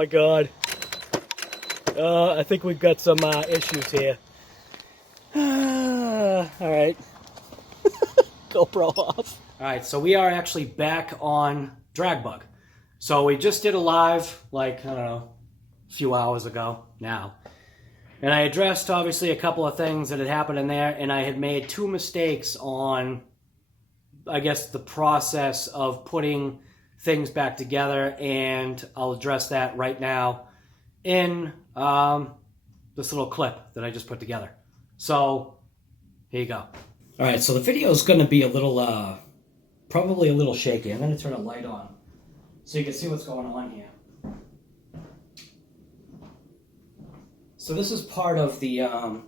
my god. I think we've got some issues here. Alright. GoPro off. Alright, so we are actually back on DragBug. So we just did a live, like, I don't know, a few hours ago now. And I addressed, obviously, a couple of things that had happened in there, and I had made 2 mistakes on, I guess, the process of putting things back together, and I'll address that right now in this little clip that I just put together. So, here you go. Alright, so the video is going to be a little, probably a little shaky. I'm going to turn a light on so you can see what's going on here. So this is part of the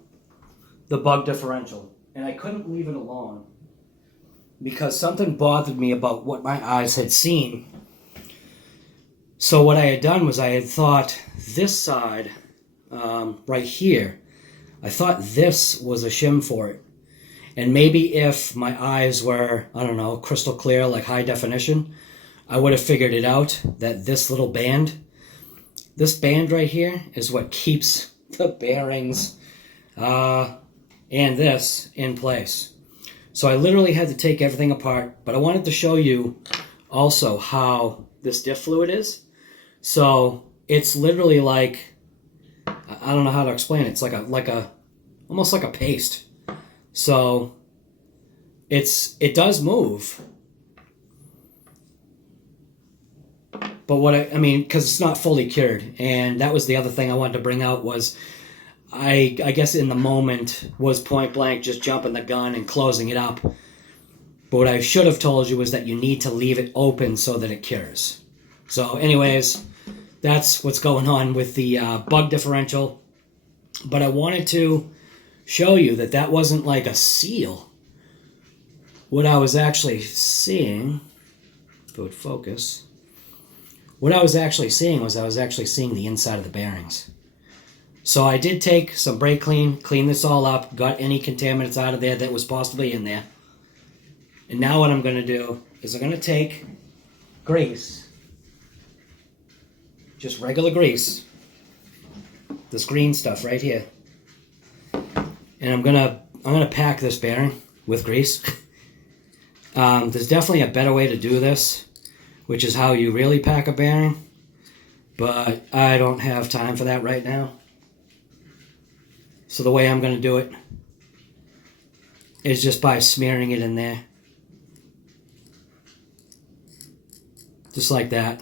bug differential, and I couldn't leave it alone because something bothered me about what my eyes had seen. So what I had done was I had thought this side, right here, I thought this was a shim for it. And maybe if my eyes were, I don't know, crystal clear, like high definition, I would have figured it out that this little band, this band right here is what keeps the bearings and this in place. So I literally had to take everything apart, but I wanted to show you also how this diff fluid is. So it's literally like, I don't know how to explain it. It's like a almost like a paste. So it does move. But what I mean, because it's not fully cured, and that was the other thing I wanted to bring out was I guess in the moment was point blank just jumping the gun and closing it up. But what I should have told you was that you need to leave it open so that it cures. So anyways, that's what's going on with the bug differential. But I wanted to show you that that wasn't like a seal. What I was actually seeing, if it would focus, what I was actually seeing was I was actually seeing the inside of the bearings. So I did take some brake clean this all up, got any contaminants out of there that was possibly in there. And now what I'm going to do is I'm going to take grease, just regular grease, this green stuff right here, and I'm gonna pack this bearing with grease. There's definitely a better way to do this, which is how you really pack a bearing, but I don't have time for that right now. So the way I'm going to do it is just by smearing it in there. Just like that.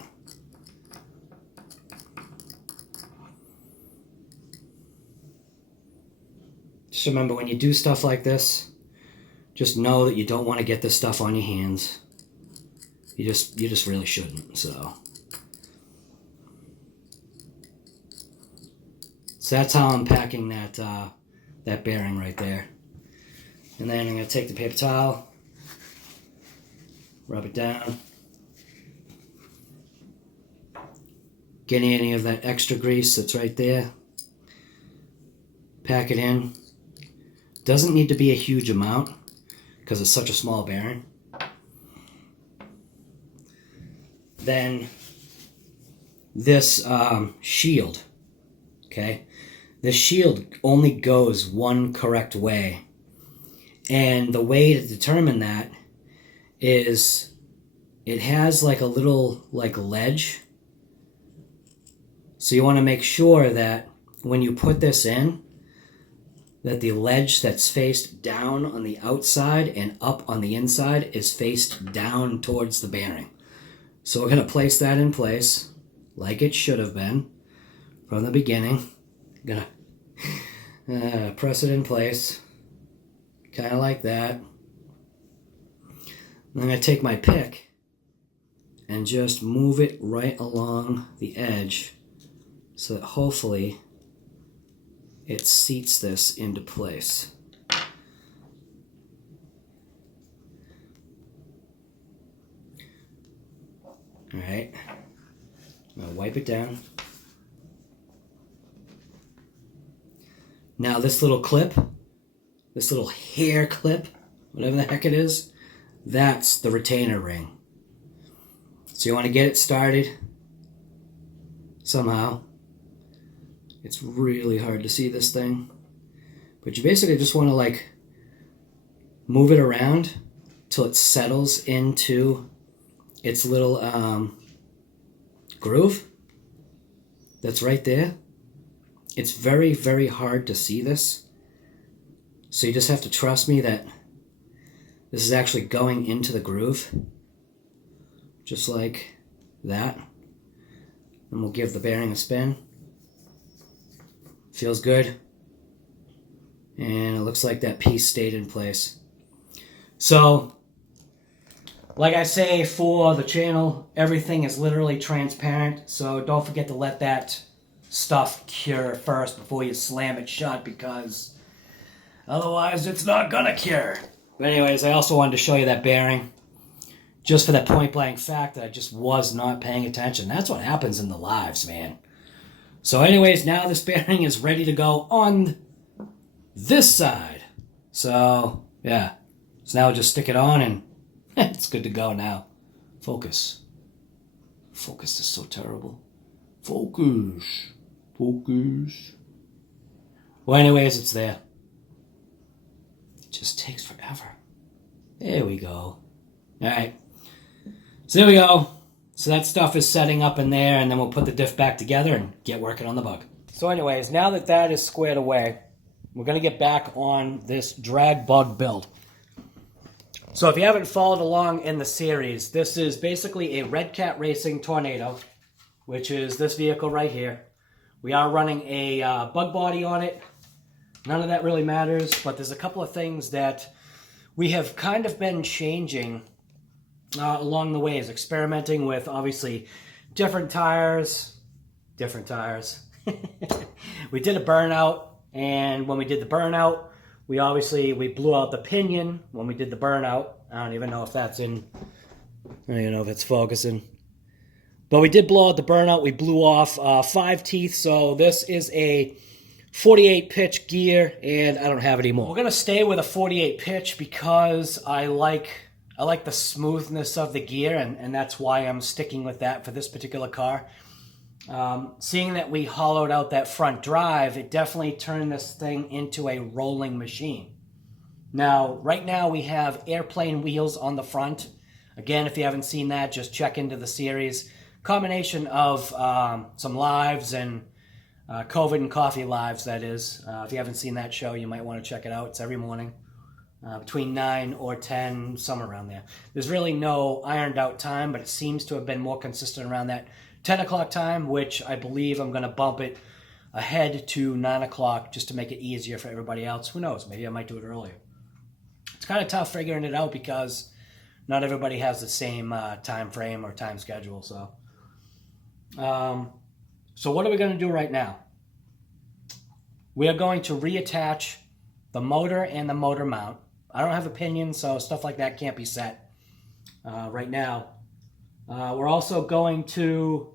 Just remember, when you do stuff like this, just know that you don't want to get this stuff on your hands. You just really shouldn't. So that's how I'm packing that bearing right there. And then I'm going to take the paper towel, rub it down, get any of that extra grease that's right there, pack it in. Doesn't need to be a huge amount because it's such a small bearing. Then this shield, okay? This shield only goes one correct way. And the way to determine that is it has like a little ledge. So you want to make sure that when you put this in, that the ledge that's faced down on the outside and up on the inside is faced down towards the bearing. So we're going to place that in place like it should have been from the beginning. I'm going to press it in place, kind of like that. I'm going to take my pick and just move it right along the edge so that hopefully it seats this into place. Alright, I'm going to wipe it down. Now this little clip, this little hair clip, whatever the heck it is, that's the retainer ring. So you want to get it started somehow. It's really hard to see this thing. But you basically just want to like move it around till it settles into its little groove that's right there. It's very, very hard to see this. So you just have to trust me that this is actually going into the groove. Just like that. And we'll give the bearing a spin. Feels good. And it looks like that piece stayed in place. So, like I say for the channel, everything is literally transparent. So don't forget to let that stuff cure first before you slam it shut, because otherwise it's not gonna cure. But anyways, I also wanted to show you that bearing, just for that point blank fact that I just was not paying attention. That's what happens in the lives, man. So anyways, now this bearing is ready to go on this side. So yeah, so now we'll just stick it on and it's good to go now. Focus. Focus is so terrible. Focus. Focus. Well, anyways, it's there. It just takes forever. There we go. Alright. So there we go. So that stuff is setting up in there, and then we'll put the diff back together and get working on the bug. So anyways, now that that is squared away, we're going to get back on this DragBug build. So if you haven't followed along in the series, this is basically a Redcat Racing Tornado, which is this vehicle right here. We are running a bug body on it. None of that really matters, but there's a couple of things that we have kind of been changing along the ways, experimenting with obviously different tires. We did a burnout, and when we did the burnout, we blew out the pinion when we did the burnout. I don't even know if that's in, I don't even know if it's focusing. But we did blow out the burnout. We blew off 5 teeth, so this is a 48 pitch gear, and I don't have it anymore. We're gonna stay with a 48 pitch because I like the smoothness of the gear, and that's why I'm sticking with that for this particular car. Seeing that we hollowed out that front drive, it definitely turned this thing into a rolling machine. Now, right now we have airplane wheels on the front. Again, if you haven't seen that, just check into the series. Combination of some lives and COVID and Coffee lives, that is. If you haven't seen that show, you might want to check it out. It's every morning between 9 or 10, somewhere around there. There's really no ironed out time, but it seems to have been more consistent around that 10 o'clock time, which I believe I'm going to bump it ahead to 9 o'clock just to make it easier for everybody else. Who knows? Maybe I might do it earlier. It's kind of tough figuring it out because not everybody has the same time frame or time schedule. So what are we going to do right now? We are going to reattach the motor and the motor mount. I don't have a pinion, so stuff like that can't be set right now. We're also going to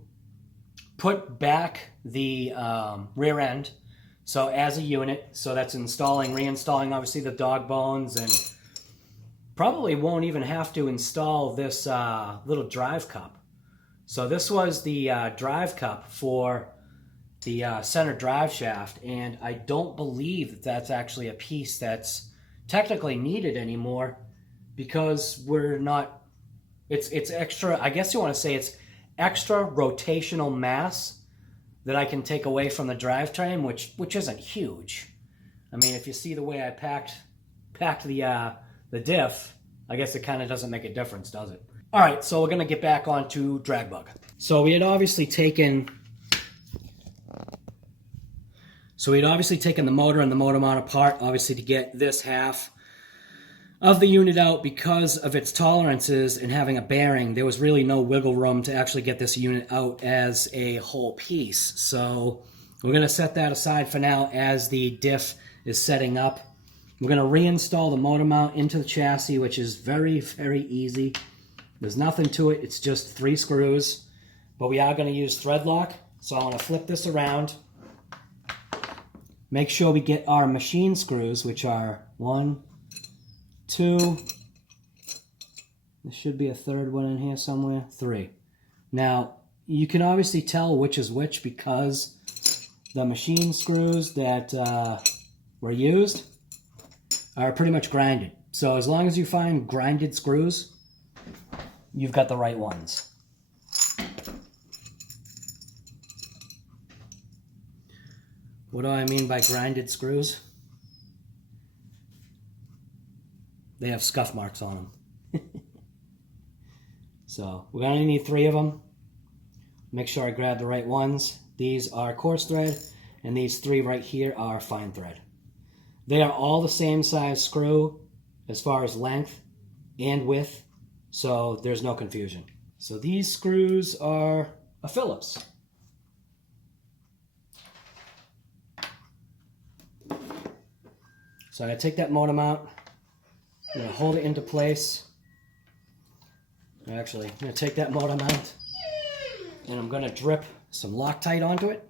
put back the rear end, so as a unit. So that's reinstalling obviously the dog bones, and probably won't even have to install this little drive cup. So this was the drive cup for the center drive shaft, and I don't believe that that's actually a piece that's technically needed anymore because we're not, it's extra, I guess you want to say it's extra rotational mass that I can take away from the drivetrain, which isn't huge. I mean, if you see the way I packed the diff, I guess it kind of doesn't make a difference, does it? All right, so we're going to get back onto DragBug. So we had obviously taken the motor and the motor mount apart, obviously to get this half of the unit out. Because of its tolerances and having a bearing, there was really no wiggle room to actually get this unit out as a whole piece. So we're going to set that aside for now as the diff is setting up. We're going to reinstall the motor mount into the chassis, which is very, very easy. There's nothing to it. It's just 3 screws. But we are going to use thread lock. So I want to flip this around. Make sure we get our machine screws, which are 1, 2. There should be a third one in here somewhere. 3. Now, you can obviously tell which is which because the machine screws that were used are pretty much grinded. So as long as you find grinded screws, you've got the right ones. What do I mean by grinded screws? They have scuff marks on them. So we're gonna need 3 of them. Make sure I grab the right ones. These are coarse thread, and these 3 right here are fine thread. They are all the same size screw as far as length and width, so there's no confusion. So these screws are a Phillips. So I'm gonna take that motor mount, I'm gonna hold it into place. Actually, I'm gonna take that motor mount and I'm gonna drip some Loctite onto it.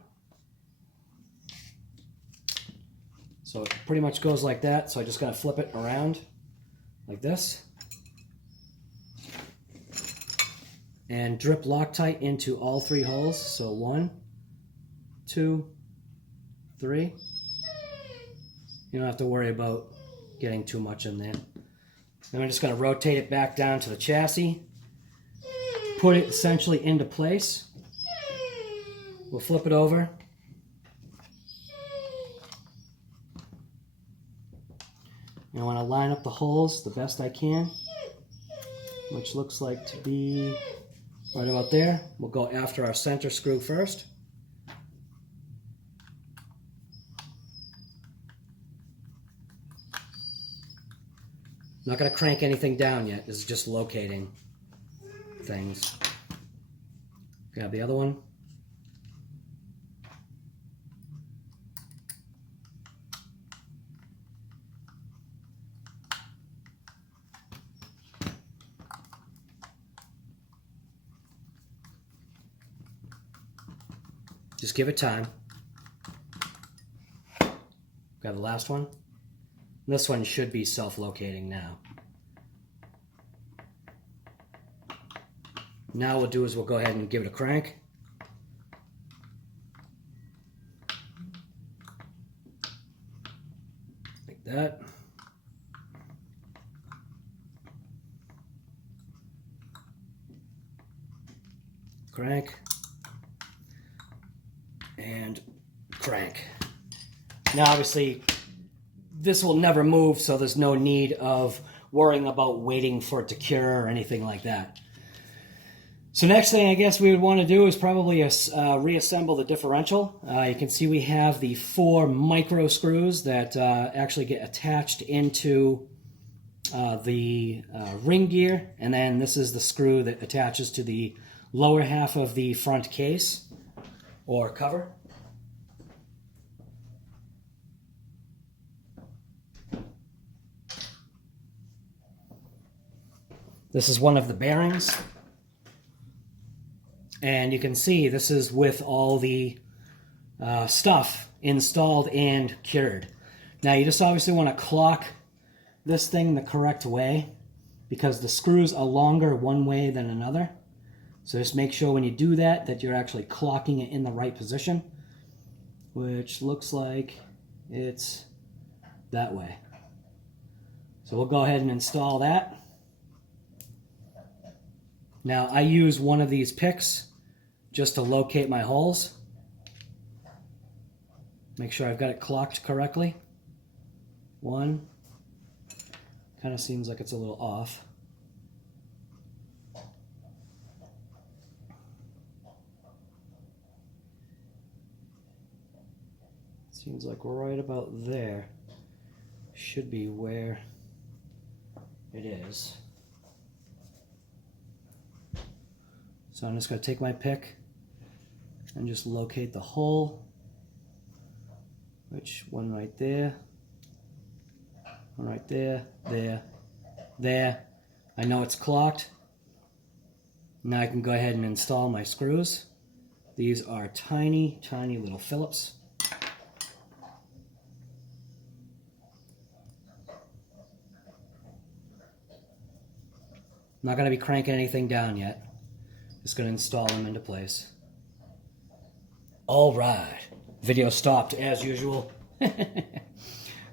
So it pretty much goes like that. So I just gotta flip it around like this. And drip Loctite into all 3 holes. So 1, 2, 3. You don't have to worry about getting too much in there. Then I'm just gonna rotate it back down to the chassis. Put it essentially into place. We'll flip it over. And I want to line up the holes the best I can, which looks like to be right about there. We'll go after our center screw first. I'm not going to crank anything down yet. This is just locating things. Grab the other one. Just give it time. Got the last one. This one should be self-locating now. Now what we'll do is we'll go ahead and give it a crank. Like that. Crank. And crank. Now obviously this will never move, so there's no need of worrying about waiting for it to cure or anything like that. So next thing I guess we would want to do is probably reassemble the differential. You can see we have the 4 micro screws that actually get attached into the ring gear, and then this is the screw that attaches to the lower half of the front case or cover. This is one of the bearings. And you can see this is with all the stuff installed and cured. Now you just obviously want to clock this thing the correct way because the screws are longer one way than another. So just make sure when you do that that you're actually clocking it in the right position, which looks like it's that way. So we'll go ahead and install that. Now I use one of these picks just to locate my holes. Make sure I've got it clocked correctly. 1. Kind of seems like it's a little off. Seems like right about there should be where it is. So I'm just going to take my pick and just locate the hole, which one right there, one right there, there. I know it's clocked. Now I can go ahead and install my screws. These are tiny, tiny little Phillips. I'm not going to be cranking anything down yet. Just going to install them into place. All right. Video stopped as usual.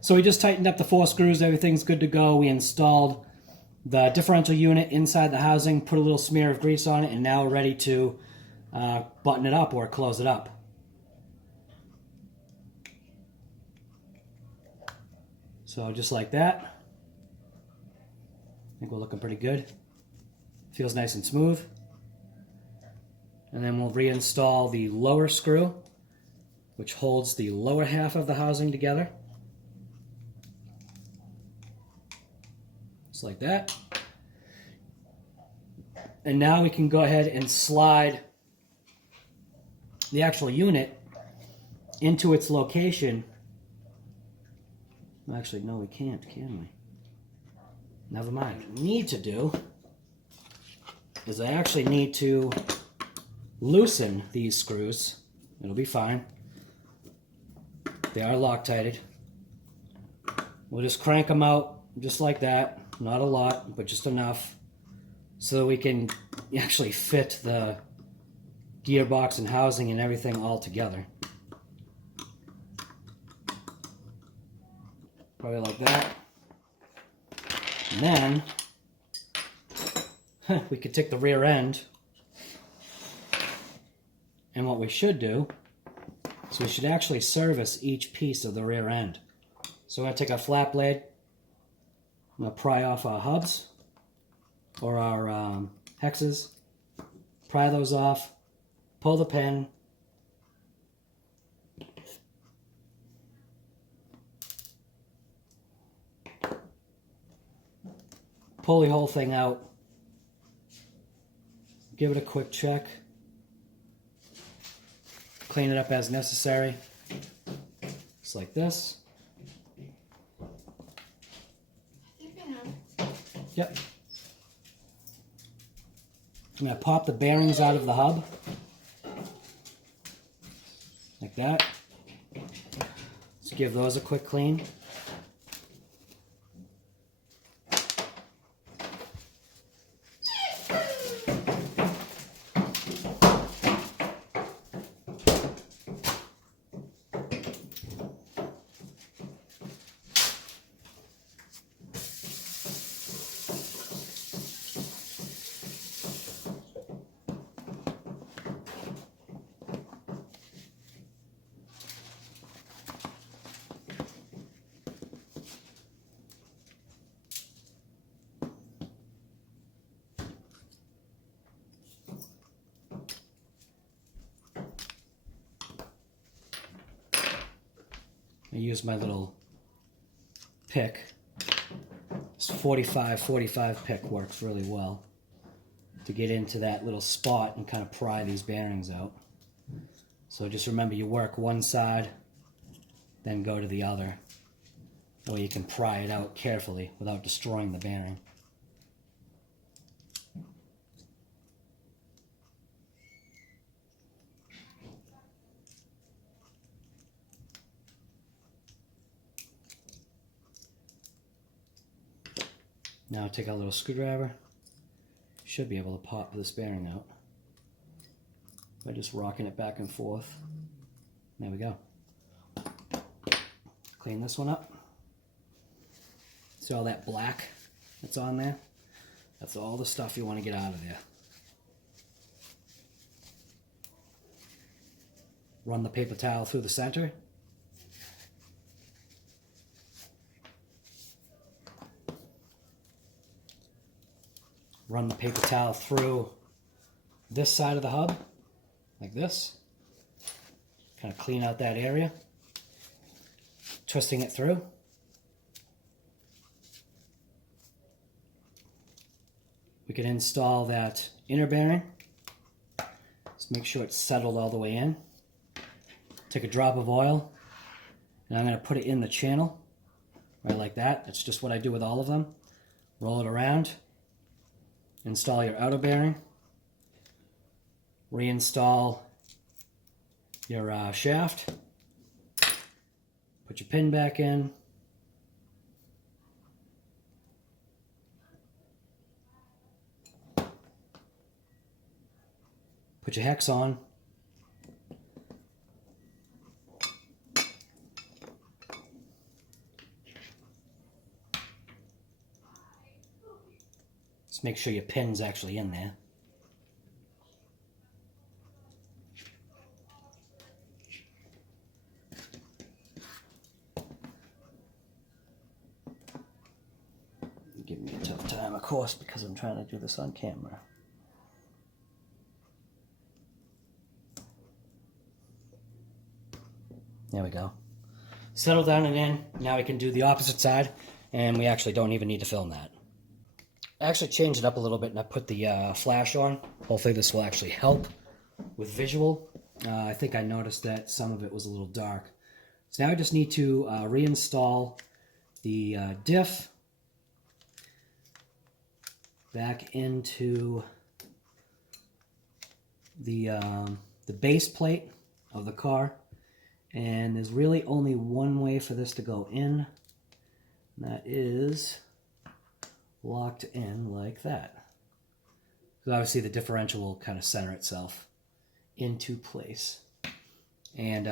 So we just tightened up the 4 screws. Everything's good to go. We installed the differential unit inside the housing, put a little smear of grease on it, and now we're ready to button it up or close it up. So just like that. I think we're looking pretty good. Feels nice and smooth. And then we'll reinstall the lower screw, which holds the lower half of the housing together. Just like that. And now we can go ahead and slide the actual unit into its location. Actually, no, we can't, can we? Never mind. What we need to do is I actually need to loosen these screws. It'll be fine. They are Loctited. We'll just crank them out just like that. Not a lot, but just enough so that we can actually fit the gearbox and housing and everything all together. Probably like that. And then we could take the rear end, and what we should do is we should actually service each piece of the rear end. So we're going to take our flat blade, I'm going to pry off our hubs or our hexes, pry those off, pull the pin, pull the whole thing out, give it a quick check, clean it up as necessary, just like this. Yep. I'm going to pop the bearings out of the hub, like that. Let's give those a quick clean. I use my little pick. This 45 pick works really well to get into that little spot and kind of pry these bearings out. So just remember, you work one side, then go to the other, or you can pry it out carefully without destroying the bearing. Now take a little screwdriver. Should be able to pop this bearing out by just rocking it back and forth. There we go. Clean this one up. See all that black that's on there? That's all the stuff you want to get out of there. Run the paper towel through the center. Run the paper towel through this side of the hub, like this. Kind of clean out that area. Twisting it through. We can install that inner bearing. Just make sure it's settled all the way in. Take a drop of oil, and I'm going to put it in the channel, right like that. That's just what I do with all of them. Roll it around. Install your outer bearing, reinstall your shaft, put your pin back in, Put your hex on. Just make sure your pin's actually in there. Give me a tough time, of course, because I'm trying to do this on camera. There we go. Settle down and in. Now we can do the opposite side, and we actually don't even need to film that. I actually changed it up a little bit, and I put the flash on. Hopefully this will actually help with visual. I think I noticed that some of it was a little dark. So now I just need to reinstall the diff back into the base plate of the car. And there's really only one way for this to go in, and that is locked in like that. Because obviously the differential will kind of center itself into place. And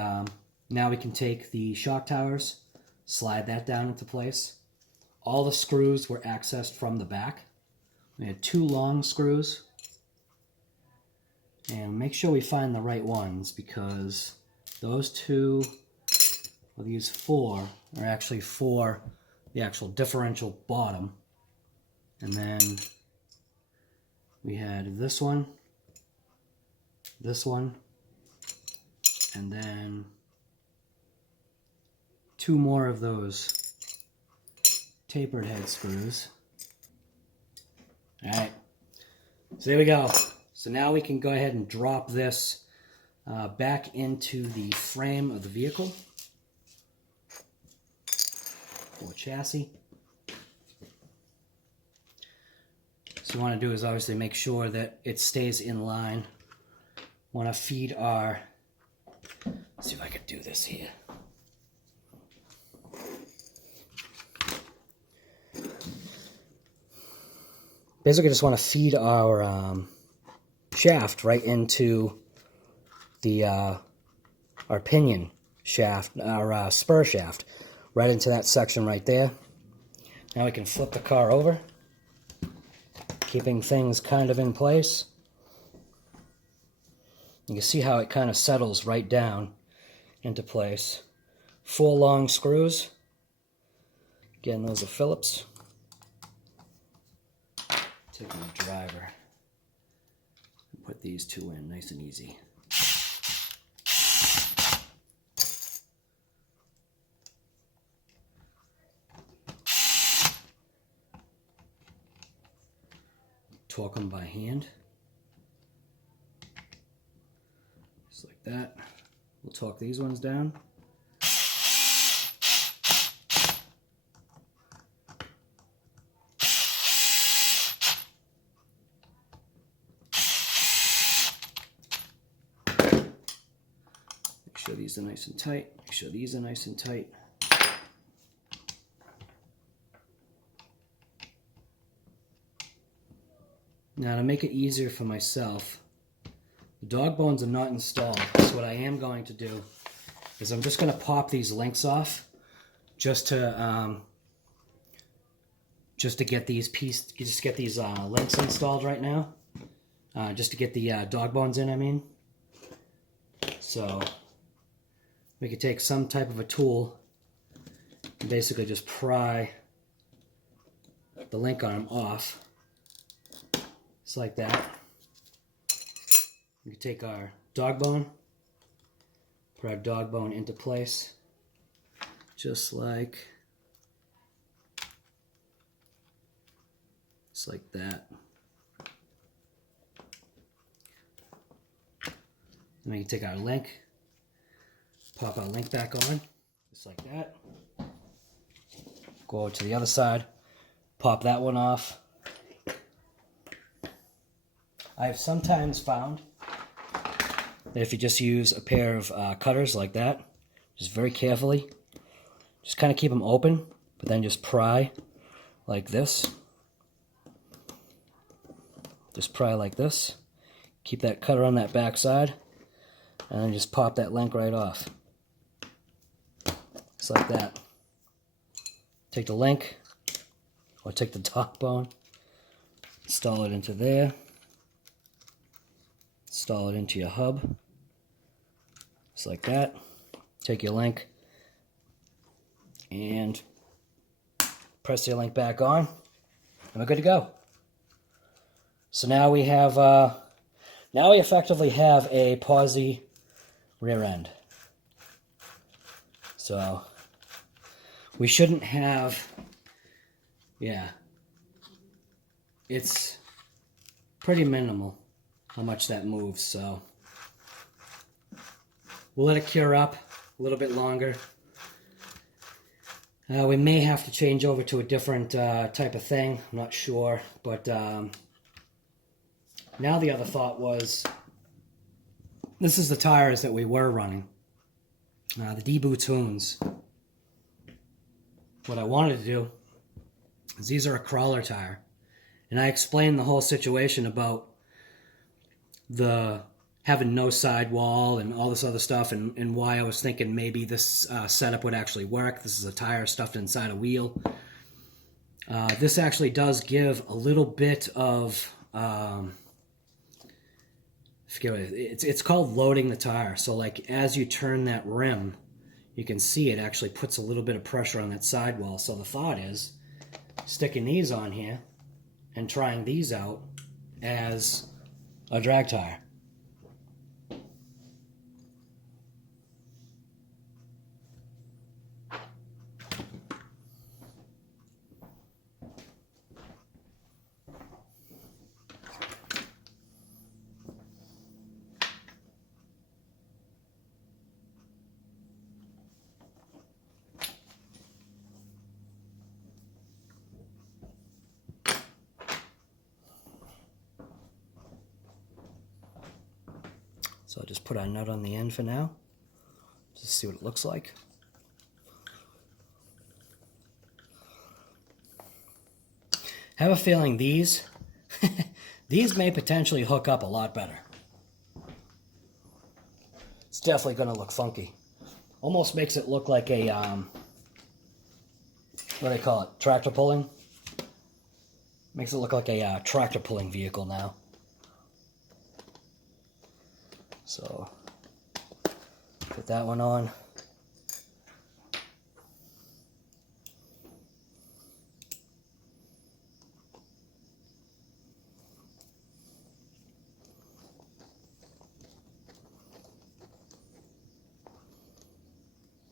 now we can take the shock towers, slide that down into place. All the screws were accessed from the back. We had 2 long screws. And make sure we find the right ones, because those 2, or these 4, are actually for the actual differential bottom. And then we had this one, and then 2 more of those tapered head screws. Alright, so there we go. So now we can go ahead and drop this back into the frame of the vehicle or chassis. So what we want to do is obviously make sure that it stays in line. Want to feed our, let's see if I can do this here. Basically just want to feed our shaft right into the our pinion shaft, our spur shaft, right into that section right there. Now we can flip the car over, keeping things kind of in place. You can see how it kind of settles right down into place. 4 long screws. Again, those are Phillips. Take my driver and put these 2 in nice and easy. Torque them by hand, just like that. We'll torque these ones down. Make sure these are nice and tight. Make sure these are nice and tight. Now, to make it easier for myself, the dog bones are not installed. So what I am going to do is I'm just going to pop these links off, just to get these links installed right now, just to get the dog bones in. I mean, so we could take some type of a tool and basically just pry the link arm off. Just like that. We can take our dog bone, put our dog bone into place, just like that. Then we can take our link, pop our link back on, just like that. Go over to the other side, pop that one off. I've sometimes found that if you just use a pair of cutters like that, just very carefully, just kind of keep them open, but then just pry like this. Just pry like this. Keep that cutter on that back side, and then just pop that link right off. Just like that. Take the link, or take the top bone, install it into there, install it into your hub, just like that. Take your link, and press your link back on, and we're good to go. So now we have, now we effectively have a posi rear end. So we shouldn't have, yeah, it's pretty minimal how much that moves, so we'll let it cure up a little bit longer. We may have to change over to a different type of thing, I'm not sure, but now the other thought was, this is the tires that we were running, the DBU Tunes. What I wanted to do is, these are a crawler tire, and I explained the whole situation about the having no sidewall and all this other stuff, and why I was thinking maybe this setup would actually work. This is a tire stuffed inside a wheel. This actually does give a little bit of, it's called loading the tire. So like as you turn that rim, you can see it actually puts a little bit of pressure on that sidewall. So the thought is sticking these on here and trying these out as a drag tire. So I'll just put our nut on the end for now, just to see what it looks like. I have a feeling these, these may potentially hook up a lot better. It's definitely going to look funky. Almost makes it look like a, what do they call it, tractor pulling? Makes it look like a tractor pulling vehicle now. So, put that one on.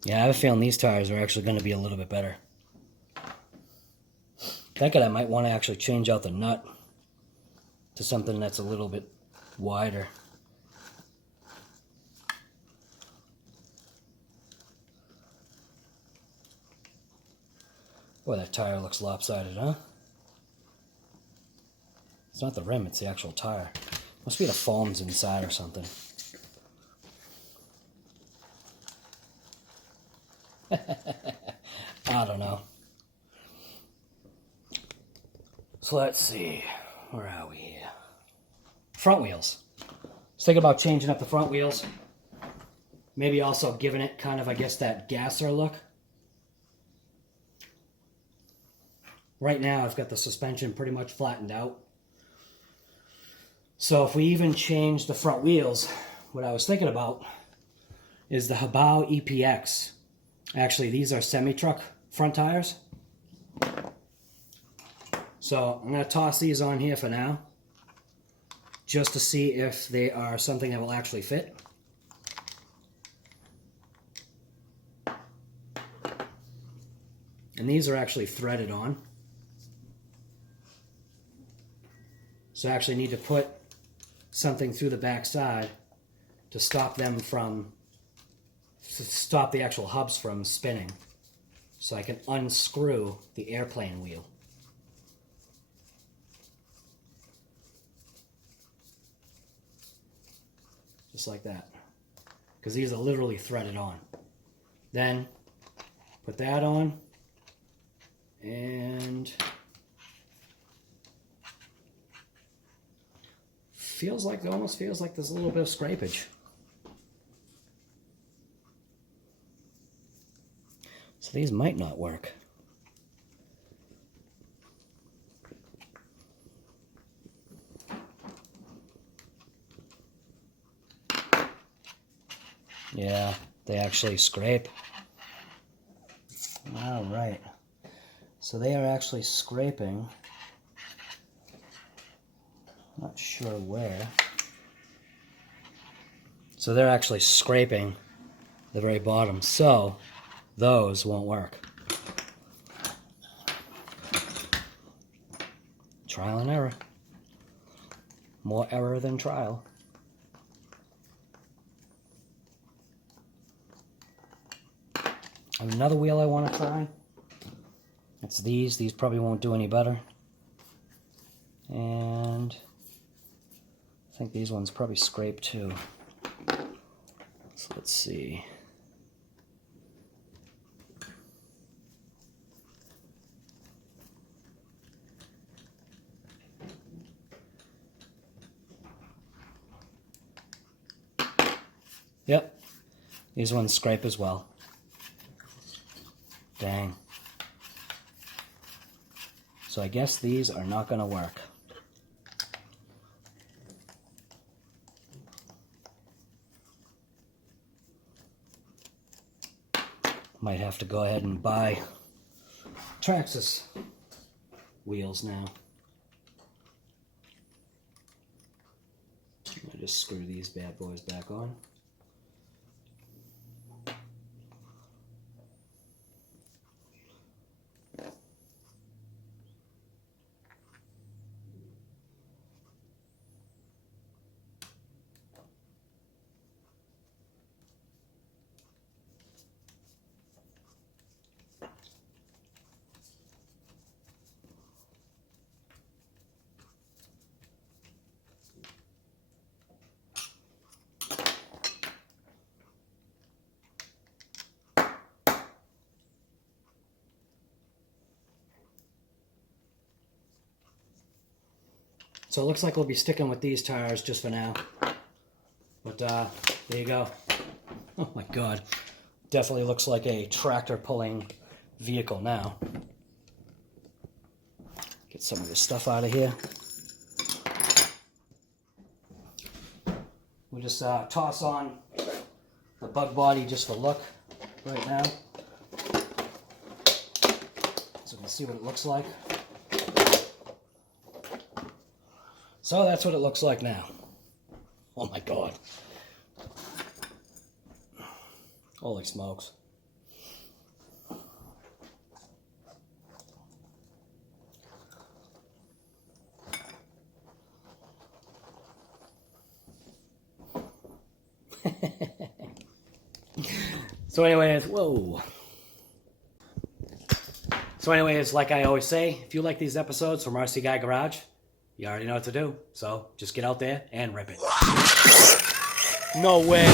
Yeah, I have a feeling these tires are actually going to be a little bit better. Thinking I might want to actually change out the nut to something that's a little bit wider. Boy, that tire looks lopsided, huh? It's not the rim, it's the actual tire. Must be the foams inside or something. I don't know. So let's see. Where are we here? Front wheels. I was thinking about changing up the front wheels. Maybe also giving it kind of, I guess, that gasser look. Right now, I've got the suspension pretty much flattened out. So if we even change the front wheels, what I was thinking about is the HoBao EPX. Actually, these are semi-truck front tires. So I'm going to toss these on here for now, just to see if they are something that will actually fit. And these are actually threaded on. So I actually need to put something through the back side to stop them from, to stop the actual hubs from spinning. So I can unscrew the airplane wheel. Just like that. Because these are literally threaded on. Then put that on and feels like, it almost feels like there's a little bit of scrapage. So these might not work. Yeah, they actually scrape. All right. So they are actually scraping. Not sure where. So they're actually scraping the very bottom. So those won't work. Trial and error. More error than trial. And another wheel I want to try. It's these. These probably won't do any better. And I think these ones probably scrape too. So let's see. Yep, these ones scrape as well. Dang. So I guess these are not going to work. Might have to go ahead and buy Traxxas wheels now. I just screw these bad boys back on. So it looks like we'll be sticking with these tires just for now. But there you go. Oh my God. Definitely looks like a tractor pulling vehicle now. Get some of this stuff out of here. We'll just toss on the bug body just for look right now. So we can see what it looks like. So that's what it looks like now. Oh my God. Holy smokes. So anyways, whoa. So anyways, like I always say, if you like these episodes from RC Guy Garage, you already know what to do. So just get out there and rip it. No way.